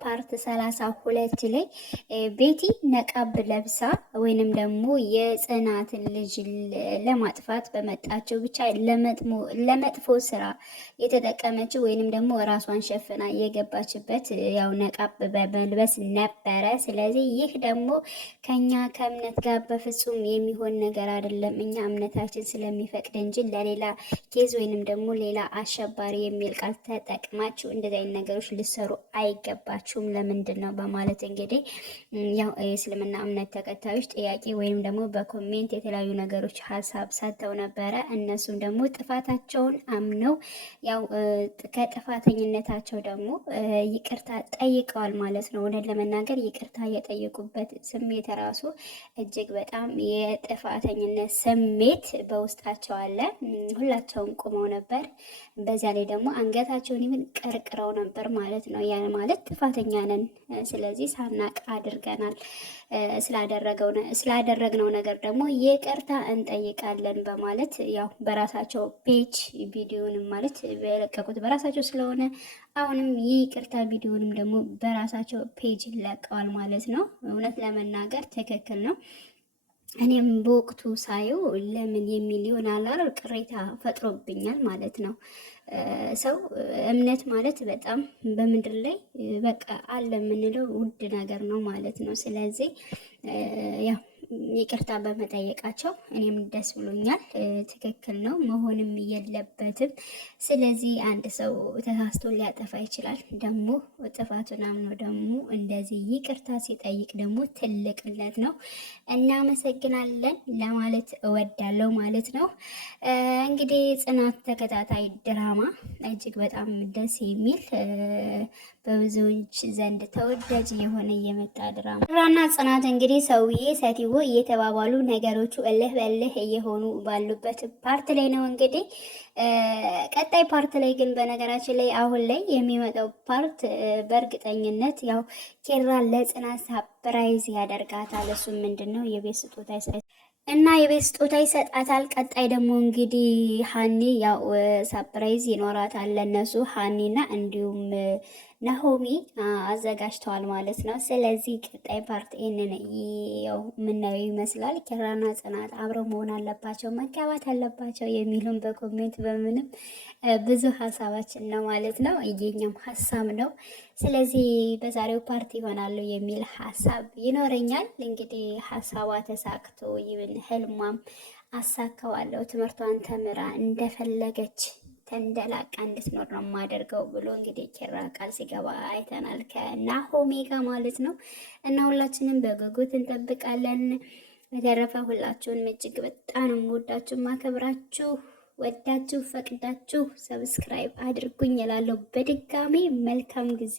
ፓርት 32 ላይ ቤቲ ነቃብ ለብሳ ወይንም ደግሞ የጽናትን ልጅ ለማጥፋት በመጣቸው ብቻ ለመጥፎ ስራ የተጠቀመችው ወይንም ደግሞ ራሷን ሸፍና የገባችበት ያው ነቃብ በመልበስ ነበረ። ስለዚህ ይህ ደግሞ ከኛ ከእምነት ጋር በፍጹም የሚሆን ነገር አይደለም። እኛ እምነታችን ስለሚፈቅድ እንጂ ለሌላ ኬዝ ወይንም ደግሞ ሌላ አሸባሪ የሚል ቃል ተጠቅማችሁ እንደዚህ አይነት ነገሮች ልሰሩ አይገባችሁም። ለምንድን ነው በማለት እንግዲህ ያው የእስልምና እምነት ተከታዮች ጥያቄ ወይንም ደግሞ በኮሜንት የተለያዩ ነገሮች ሀሳብ ሰጥተው ነበረ። እነሱም ደግሞ ጥፋታቸውን አምነው ያው ከጥፋተኝነታቸው ደግሞ ይቅርታ ጠይቀዋል ማለት ነው። እውነት ለመናገር ይቅርታ የጠየቁበት ስሜት ራሱ እጅግ በጣም የጥፋተኝነት ስሜት በውስጣቸው አለ። ሁላቸውም ቁመው ነበር። በዚያ ላይ ደግሞ አንገታቸውን ይሁን ቀርቅረው ነበር ማለት ነው። ያን ማለት ጥፋተኛ ነን፣ ስለዚህ ሳናቅ አድርገናል፣ ስላደረግነው ነገር ደግሞ ይቅርታ እንጠይቃለን በማለት ያው በራሳቸው ፔጅ ቪዲዮንም ማለት የለቀቁት በራሳቸው ስለሆነ አሁንም ይቅርታ ቪዲዮንም ደግሞ በራሳቸው ፔጅ ይለቀዋል ማለት ነው። እውነት ለመናገር ትክክል ነው። እኔም በወቅቱ ሳየው ለምን የሚል ይሆናል ቅሬታ ፈጥሮብኛል ማለት ነው። ሰው እምነት ማለት በጣም በምድር ላይ በቃ አለ የምንለው ውድ ነገር ነው ማለት ነው። ስለዚህ ያው ይቅርታ በመጠየቃቸው እኔም ደስ ብሎኛል። ትክክል ነው፣ መሆንም የለበትም። ስለዚህ አንድ ሰው ተሳስቶ ሊያጠፋ ይችላል። ደግሞ ጥፋቱን አምኖ ደግሞ እንደዚህ ይቅርታ ሲጠይቅ ደግሞ ትልቅነት ነው። እናመሰግናለን ለማለት እወዳለሁ ማለት ነው። እንግዲህ ጽናት ተከታታይ ድራማ እጅግ በጣም ደስ የሚል በብዙዎች ዘንድ ተወዳጅ የሆነ የመጣ ድራማ ራና ጽናት እንግዲህ ሰውዬ ሰቲው እየተባባሉ ነገሮቹ እልህ በእልህ እየሆኑ ባሉበት ፓርት ላይ ነው። እንግዲህ ቀጣይ ፓርት ላይ ግን በነገራችን ላይ አሁን ላይ የሚመጣው ፓርት በእርግጠኝነት ያው ኬራ ለጽናት ሳፕራይዝ ያደርጋታል። እሱ ምንድነው የቤት ስጦታ እና የቤት ስጦታ ይሰጣታል። ቀጣይ ደግሞ እንግዲህ ሀኒ ያው ሳፕራይዝ ይኖራታል ለነሱ ሀኒና እንዲሁም ናሆሚ አዘጋጅተዋል ማለት ነው። ስለዚህ ቀጣይ ፓርት ይሄንን ያው ምናየው ይመስላል። ኪራና ጽናት አብረው መሆን አለባቸው፣ መጋባት አለባቸው የሚሉን በኮሜንት በምንም ብዙ ሀሳባችን ነው ማለት ነው። የኛም ሀሳብ ነው። ስለዚህ በዛሬው ፓርቲ ይሆናሉ የሚል ሀሳብ ይኖረኛል። እንግዲህ ሀሳቧ ተሳክቶ ይብን ህልሟም አሳካዋለሁ፣ ትምህርቷን ተምራ እንደፈለገች ተንደላቃ እንድትኖር ነው የማደርገው ብሎ እንግዲህ ኪራ ቃል ሲገባ አይተናል ከናሆሜ ጋር ማለት ነው። እና ሁላችንም በጉጉት እንጠብቃለን። በተረፈ ሁላችሁን እጅግ በጣም ነው የምወዳችሁ ማከብራችሁ። ወዳችሁ ፈቅዳችሁ ሰብስክራይብ አድርጉኝ እላለሁ። በድጋሚ መልካም ጊዜ